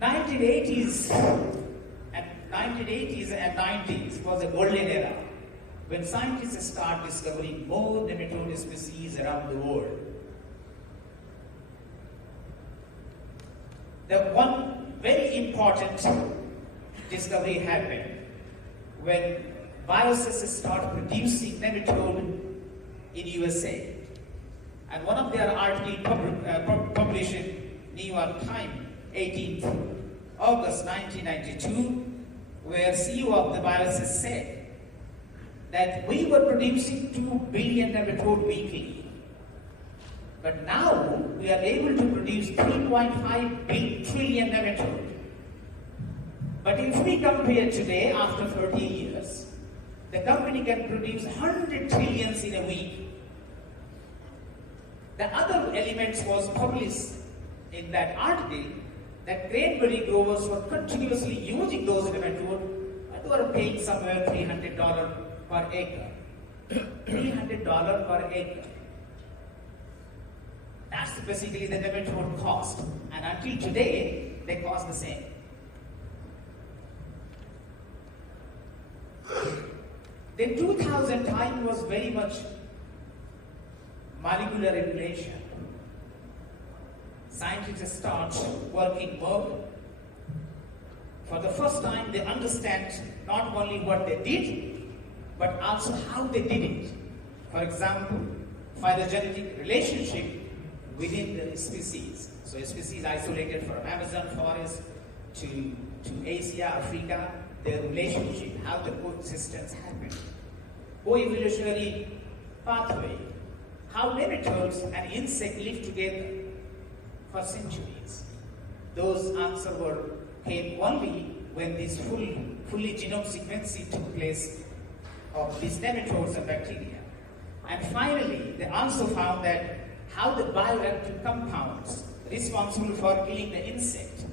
1980s and 90s was a golden era when scientists start discovering more nematode species around the world. The one very important discovery happened when Biosurfactant started producing nematode in USA. And one of their articles published in New York Times, 18th August 1992, where CEO of the Biosurfactant said that we were producing 2 billion nematode weekly. But now we are able to produce 3.5 trillion nematode. But if we compare today, after 30 years, the company can produce 100 trillions in a week. The other elements was published in that article that grainberry growers were continuously using those nematodes, and they were paying somewhere $300 per acre. $300 per acre. That's basically the nematode cost. And until today, they cost the same. The 2000 time was very much molecular regulation. Scientists start working more. For the first time, they understand not only what they did, but also how they did it. For example, phylogenetic relationship within the species. So a species isolated from Amazon forest to Asia, Africa, their relationship, how the coexistence happened. Co-evolutionary pathway, how nematodes and insects live together for centuries. Those answers came only when this fully genome sequencing took place of these nematodes and bacteria. And finally, they also found that how the bioactive compounds responsible for killing the insect.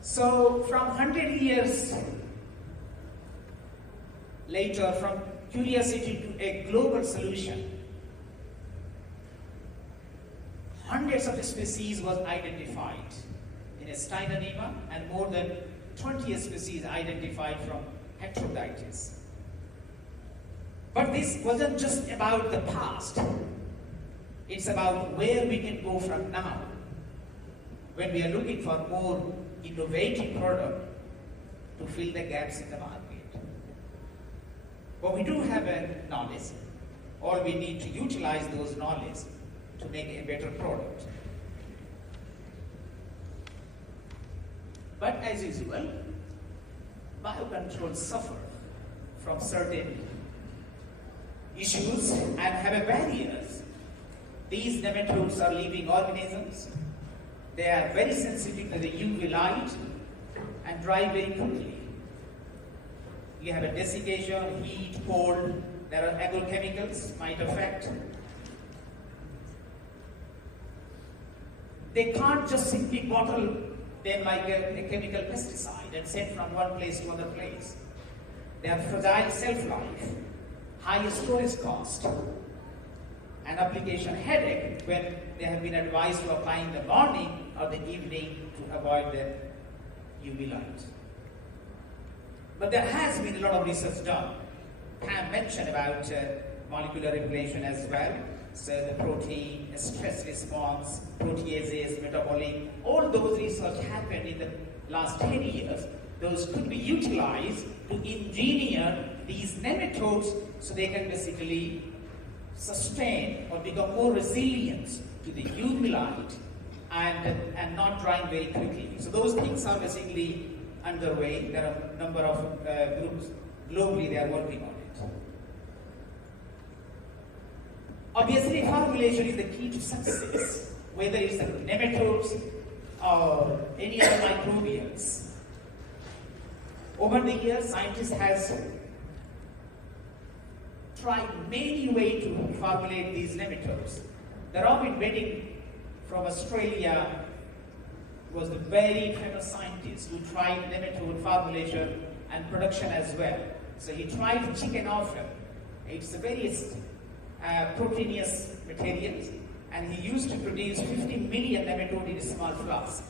So from 100 years later, from curiosity to a global solution, hundreds of species was identified in a Steinernema and more than 20 species identified from Heteroditis. But this wasn't just about the past. It's about where we can go from now when we are looking for more innovative product to fill the gaps in the market. But we do have a knowledge. All we need to utilize those knowledge to make a better product. But as usual, biocontrol suffer from certain issues and have a barriers. These nematodes are living organisms. They are very sensitive to the UV light and dry very quickly. You have a desiccation, heat, cold, there are agrochemicals might affect. They can't just simply bottle them like a chemical pesticide and send from one place to another place. They have fragile shelf-life, high storage cost, and application headache when they have been advised to apply in the morning or the evening to avoid the UV light. But there has been a lot of research done. Pam mentioned about molecular regulation as well. So the protein, stress response, proteases, metabolic, all those research happened in the last 10 years. Those could be utilized to engineer these nematodes so they can basically sustain or become more resilient to the UV light and not drying very quickly. So those things are basically underway. There are a number of groups globally they are working on it. Obviously, formulation is the key to success, whether it's the nematodes or any other microbials. Over the years, scientists has tried many ways to formulate these nematodes. The Robin Bedding from Australia was the very famous scientist who tried nematode formulation and production as well. So he tried chicken offal. It's a very proteinous material, and he used to produce 50 million nematodes in a small flask.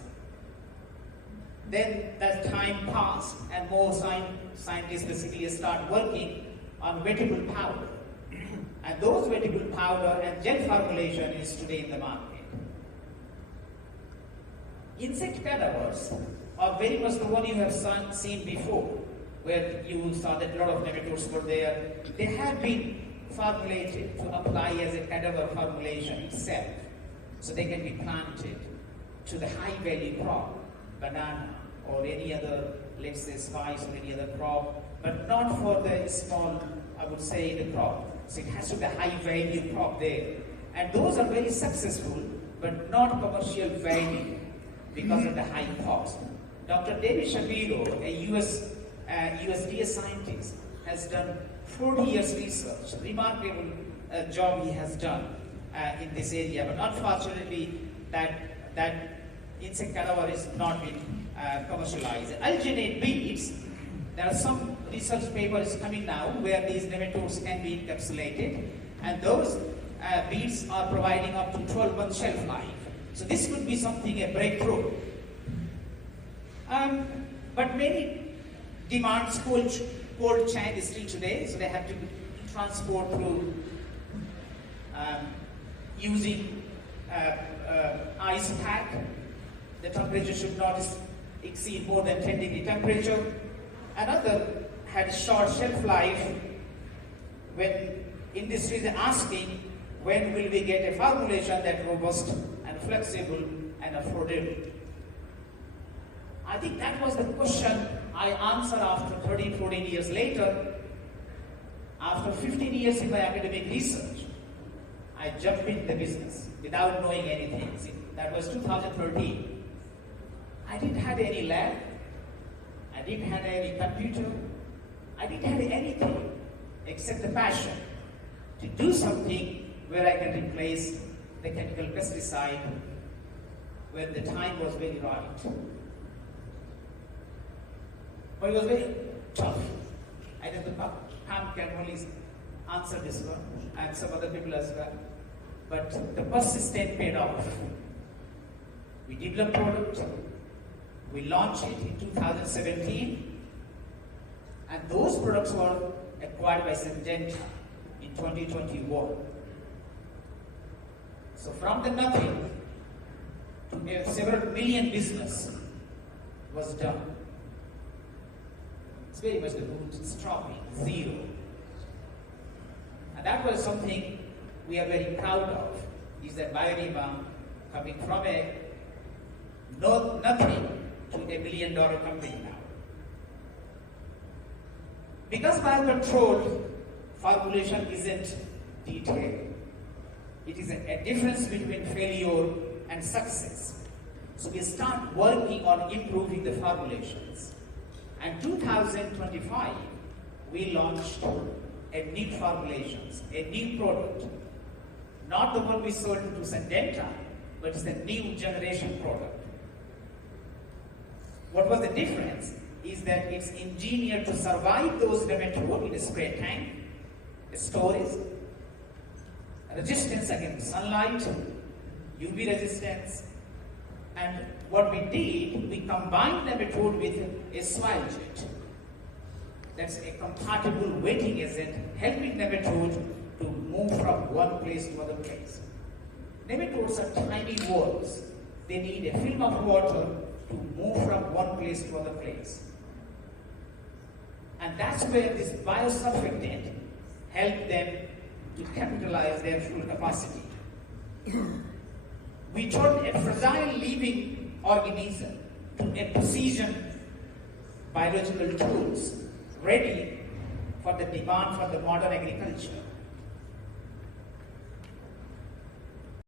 Then that time passed, and more scientists basically start working on vegetable powder. And those vegetable powder and gel formulation is today in the market. Insect cadavers are very much the one you have seen before, where you saw that a lot of nematodes were there. They have been formulated to apply as a cadaver formulation itself. So they can be planted to the high value crop, banana or any other, let's say spice or any other crop, but not for the small, I would say, the crop. So it has to be a high value crop there. And those are very successful, but not commercial value because of the high cost. Dr. David Shapiro, a USDA scientist, has done 40 years research. Remarkable job he has done in this area, but unfortunately that insect cadaver is not being commercialized. Alginate beads, there are some research papers coming now where these nematodes can be encapsulated, and those beads are providing up to 12 months shelf life. So this could be something, a breakthrough. But many demands cold chain still today, so they have to transport through using ice pack. The temperature should not exceed more than 10 degree temperature. Another had short shelf life. When industries are asking, when will we get a formulation that robust and flexible and affordable? I think that was the question I answered after 13, 14 years later. After 15 years in my academic research, I jumped in the business without knowing anything. See, that was 2013. I didn't have any lab. I didn't have any computer. I didn't have anything except the passion to do something where I can replace the chemical pesticide when the time was very right. But it was very tough. I think Pam can only answer this one, and some other people as well. But the persistence paid off. We developed product, we launched it in 2017, and those products were acquired by Syngenta in 2021. So from the nothing to a several million business was done. It's very much the bootstrapping, zero. And that was something we are very proud of, is that Bionema coming from a nothing to $1 billion company now. Because Biocontrol formulation isn't detailed, it is a difference between failure and success. So we start working on improving the formulations. And 2025, we launched a new formulations, a new product. Not the one we sold to Syngenta, but it's a new generation product. What was the difference is that it's engineered to survive those nematodes in a spray tank, a storage, resistance against sunlight, UV resistance, and what we did, we combined nematode with a soil jet. That's a compatible wetting agent, helping nematode to move from one place to another place. Nematodes are tiny worms. They need a film of water to move from one place to another place. And that's where this biosurfactant helped them to capitalize their full capacity. We turned a fragile living organism to a precision biological tools ready for the demand for the modern agriculture.